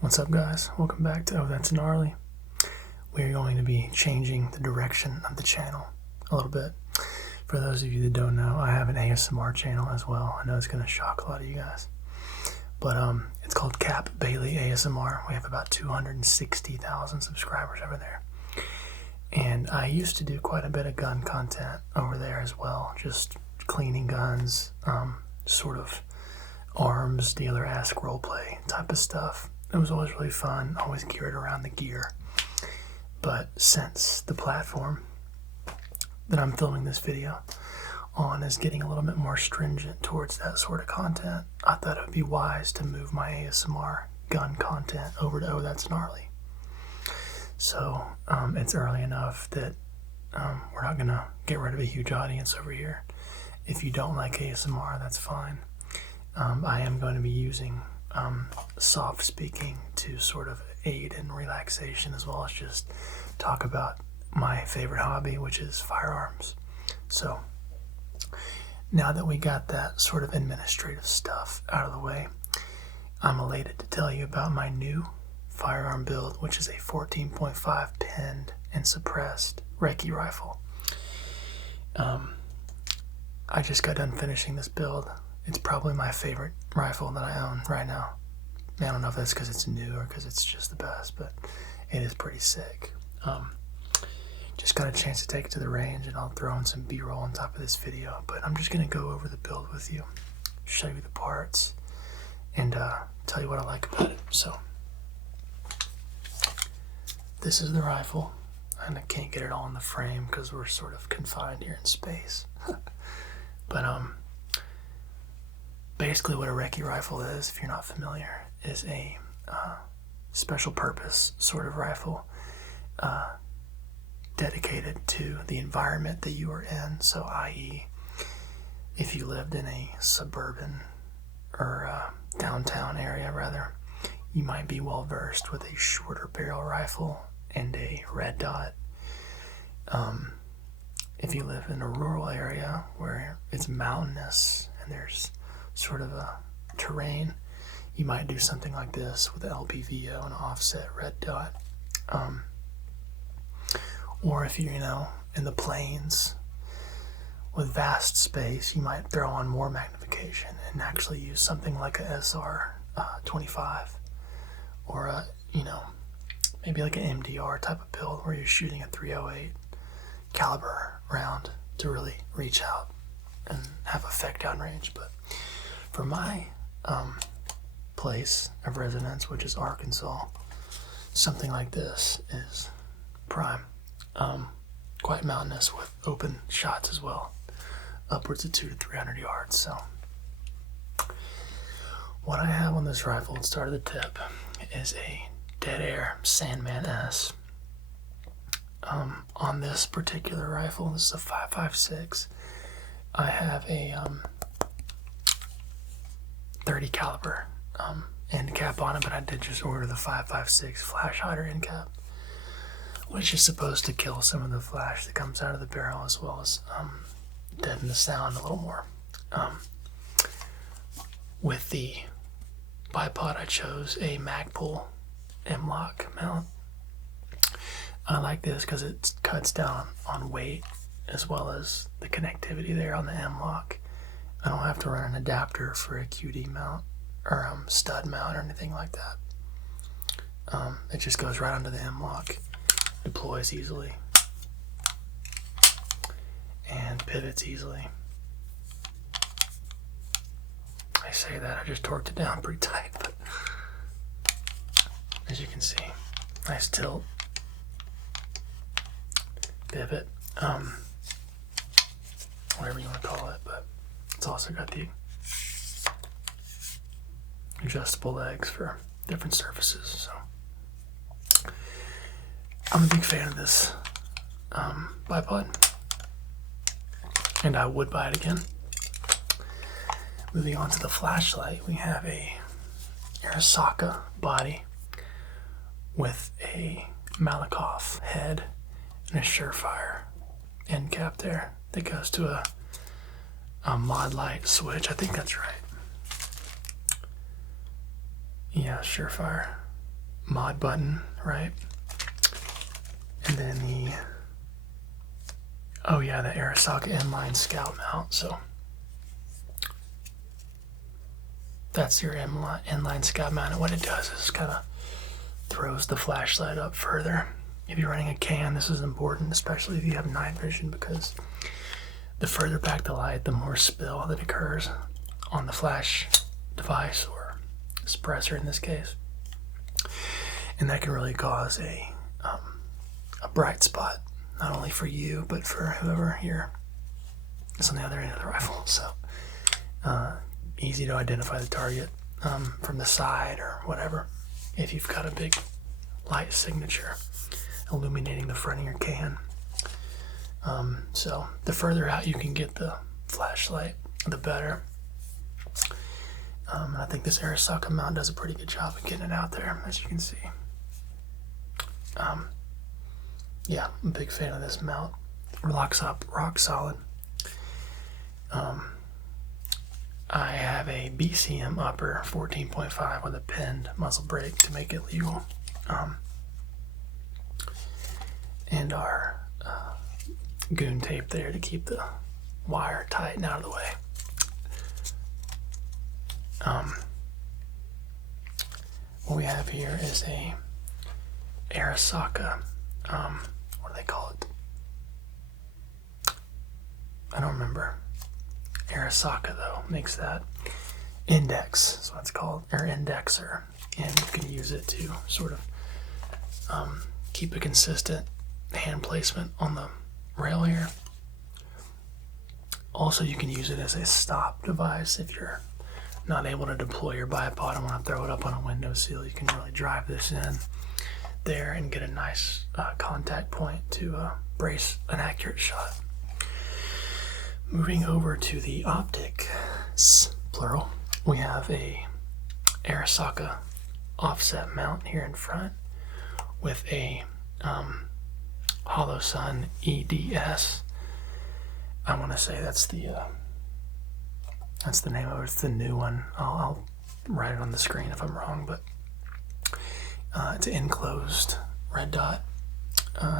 What's up, guys? Welcome back to That's Gnarly. We're going to be changing the direction of the channel a little bit. For those of you that don't know, I have an ASMR channel as well. I know it's going to shock a lot of you guys. But it's called Cap Bailey ASMR. We have about 260,000 subscribers over there. And I used to do quite a bit of gun content over there as well. Just cleaning guns, sort of arms, dealer-esque roleplay type of stuff. It was always really fun, always geared around the gear. But since the platform that I'm filming this video on is getting a little bit more stringent towards that sort of content, I thought it would be wise to move my ASMR gun content over to That's Gnarly. So it's early enough that we're not going to get rid of a huge audience over here. If you don't like ASMR, that's fine. I am going to be using soft speaking to sort of aid in relaxation, as well as just talk about my favorite hobby, which is firearms. So now that we got that sort of administrative stuff out of the way, I'm elated to tell you about my new firearm build, which is a 14.5 pinned and suppressed Recce rifle. I just got done finishing this build. It's probably my favorite rifle that I own right now. I don't know if that's because it's new or because it's just the best, but it is pretty sick. Just got a chance to take it to the range, and I'll throw in some B-roll on top of this video. But I'm just going to go over the build with you, show you the parts, and tell you what I like about it. So this is the rifle, and I can't get it all in the frame because we're sort of confined here in space. But basically what a Recce rifle is, if you're not familiar, is a special purpose sort of rifle dedicated to the environment that you are in. So i.e., if you lived in a suburban or downtown area rather, you might be well versed with a shorter barrel rifle and a red dot. If you live in a rural area where it's mountainous and there's sort of a terrain, you might do something like this with an LPVO and offset red dot. Or if you're, in the plains with vast space, you might throw on more magnification and actually use something like a SR-25 or maybe like an MDR type of build where you're shooting a .308 caliber round to really reach out and have effect downrange. But for my place of residence, which is Arkansas, something like this is prime. Quite mountainous with open shots as well, upwards of 200 to 300 yards. So what I have on this rifle at the start of the tip is a Dead Air Sandman S. On this particular rifle, this is a 5.56, I have a 30 caliber end cap on it, but I did just order the 5.56 flash hider end cap, which is supposed to kill some of the flash that comes out of the barrel, as well as deaden the sound a little more. With the bipod, I chose a Magpul M-Lock mount. I like this because it cuts down on weight as well as the connectivity there on the M-Lock. I don't have to run an adapter for a QD mount or stud mount or anything like that. It just goes right onto the M-Lock, deploys easily, and pivots easily. I say that, I just torqued it down pretty tight, but as you can see, nice tilt, pivot, whatever you want to call it, but it's also got the adjustable legs for different surfaces. So I'm a big fan of this bipod, and I would buy it again. Moving on to the flashlight, we have a Arasaka body with a Malakoff head and a Surefire end cap there that goes to a mod light switch. I think that's right. Yeah, Surefire. mod button, right? And then the, oh yeah, the Arisaka inline scout mount. So that's your inline scout mount, and what it does is kind of throws the flashlight up further. If you're running a can, this is important, especially if you have night vision, because the further back the light, the more spill that occurs on the flash device, or suppressor in this case. And that can really cause a bright spot, not only for you, but for whoever here is on the other end of the rifle. So easy to identify the target from the side or whatever, if you've got a big light signature illuminating the front of your can. So the further out you can get the flashlight, the better. And I think this Arisaka mount does a pretty good job of getting it out there, as you can see. Yeah, I'm a big fan of this mount. Locks up rock solid. I have a BCM upper 14.5 with a pinned muzzle brake to make it legal. And our goon tape there to keep the wire tight and out of the way. What we have here is a Arisaka, what do they call it? I don't remember. Arisaka though makes that index, is what it's called, or indexer, and you can use it to sort of keep a consistent hand placement on the rail here. Also, you can use it as a stop device if you're not able to deploy your bipod and want to throw it up on a windowsill. You can really drive this in there and get a nice contact point to brace an accurate shot. Moving over to the optics, plural, we have a Arisaka offset mount here in front with a Hollow Sun EDS. I want to say that's the name of it. It's the new one. I'll write it on the screen if I'm wrong, but it's an enclosed red dot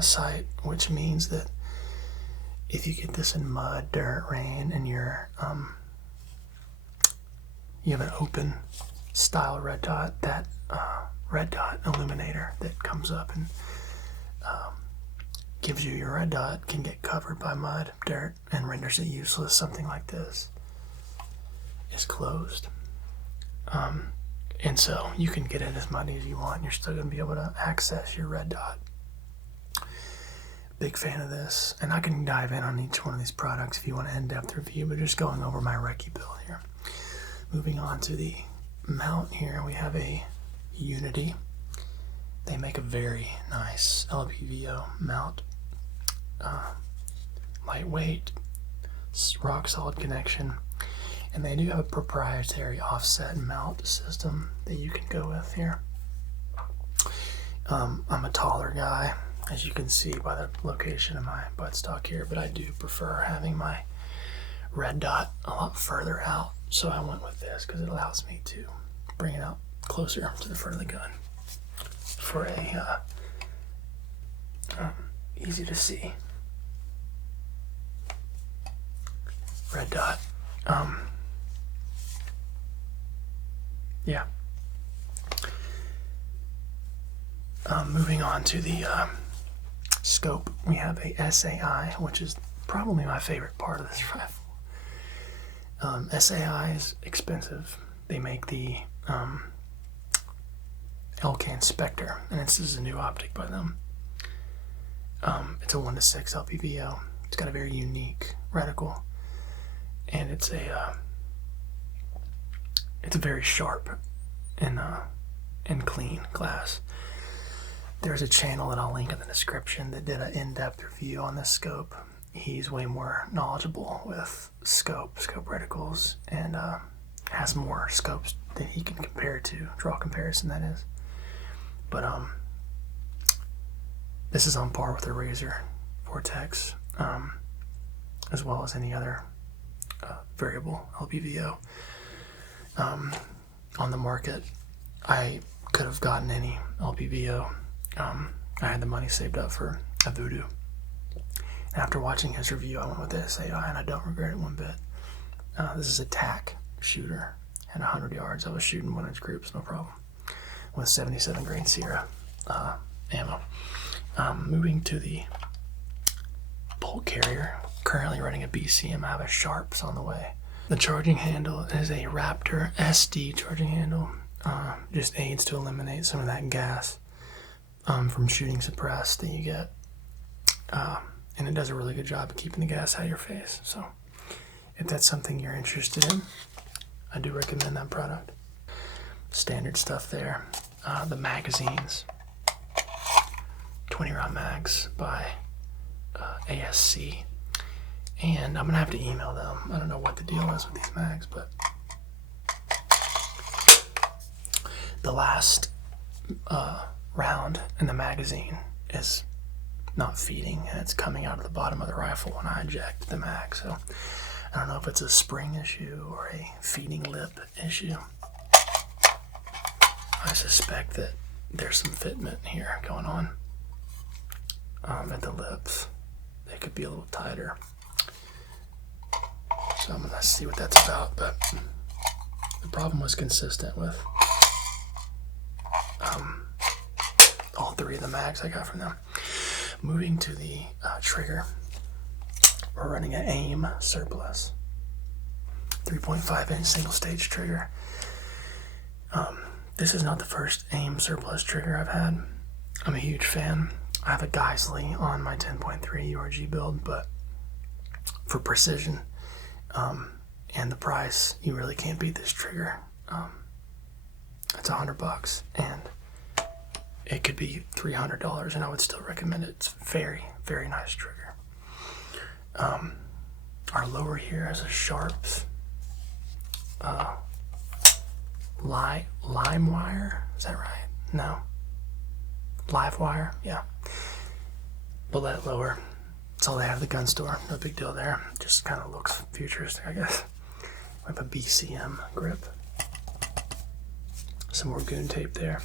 sight, which means that if you get this in mud, dirt, rain, and you have an open style red dot, that red dot illuminator that comes up and gives you your red dot can get covered by mud, dirt, and renders it useless. Something like this is closed. And so you can get it as muddy as you want, and you're still going to be able to access your red dot. Big fan of this, and I can dive in on each one of these products if you want an in-depth review, but just going over my Recce build here. Moving on to the mount here, we have a Unity. They make a very nice LPVO mount. Lightweight, rock solid connection, and they do have a proprietary offset mount system that you can go with here. I'm a taller guy, as you can see by the location of my buttstock here, but I do prefer having my red dot a lot further out, so I went with this because it allows me to bring it out closer to the front of the gun for a easy to see red dot. Yeah. Moving on to the scope, we have a SAI, which is probably my favorite part of this rifle. SAI is expensive. They make the LK Spectre, and this is a new optic by them. It's a 1:6 LPVO. It's got a very unique reticle, and it's a very sharp and clean glass. There's a channel that I'll link in the description that did an in-depth review on this scope. He's way more knowledgeable with scope reticles, and has more scopes that he can compare to, draw comparison that is. But this is on par with the Razor Vortex, as well as any other variable LPVO on the market. I could have gotten any LPVO. I had the money saved up for a Voodoo. After watching his review, I went with this AI, and I don't regret it one bit. This is a TAC shooter, and 100 yards. I was shooting 1-inch groups, no problem, with 77 grain Sierra ammo. Moving to the bolt carrier, currently running a BCM. I have a Sharps on the way. The charging handle is a Raptor SD charging handle. Just aids to eliminate some of that gas from shooting suppressed that you get. And it does a really good job of keeping the gas out of your face. So if that's something you're interested in, I do recommend that product. Standard stuff there. The magazines, 20 round mags by ASC. And I'm gonna have to email them. I don't know what the deal is with these mags, but the last round in the magazine is not feeding, and it's coming out of the bottom of the rifle when I eject the mag. So I don't know if it's a spring issue or a feeding lip issue. I suspect that there's some fitment here going on at the lips. They could be a little tighter. So I'm gonna see what that's about, but the problem was consistent with all three of the mags I got from them. Moving to the trigger, we're running an AIM surplus, 3.5-inch single stage trigger. This is not the first AIM surplus trigger I've had. I'm a huge fan. I have a Geisley on my 10.3 URG build, but for precision and the price, you really can't beat this trigger. It's $100, and it could be $300, and I would still recommend it. It's very, very nice trigger. Our lower here has a Sharps lime wire. Is that right? No. Live wire, yeah. Bullet lower. That's all they have at the gun store. No big deal there. Just kind of looks futuristic, I guess. We have a BCM grip. Some more goon tape there.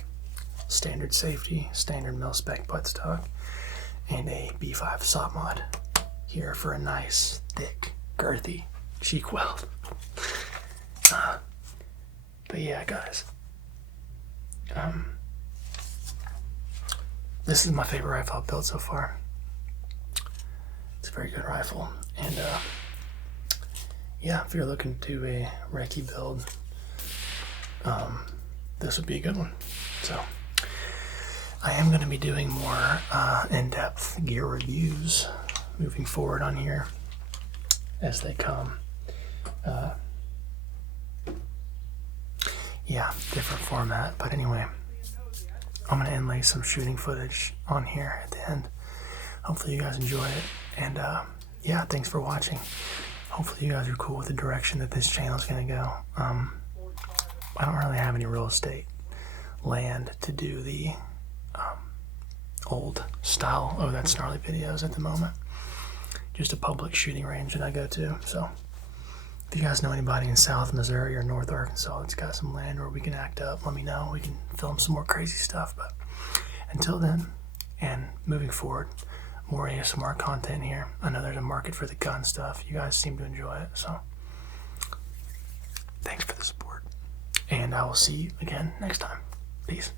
Standard safety, standard mil-spec buttstock, and a B5 SOP mod here for a nice, thick, girthy cheek weld. But yeah, guys. This is my favorite rifle I've built so far. It's a very good rifle, and yeah, if you're looking to a recce build, this would be a good one. So I am going to be doing more in-depth gear reviews moving forward on here as they come. Yeah, different format, but anyway, I'm going to inlay some shooting footage on here at the end. Hopefully you guys enjoy it, and yeah, thanks for watching. Hopefully you guys are cool with the direction that this channel is going to go. I don't really have any real estate land to do the old style That's Gnarly videos at the moment. Just a public shooting range that I go to. So if you guys know anybody in South Missouri or North Arkansas that's got some land where we can act up, let me know. We can film some more crazy stuff. But until then, and moving forward, more ASMR content here. I know there's a market for the gun stuff. You guys seem to enjoy it, so thanks for the support. And I will see you again next time. Peace.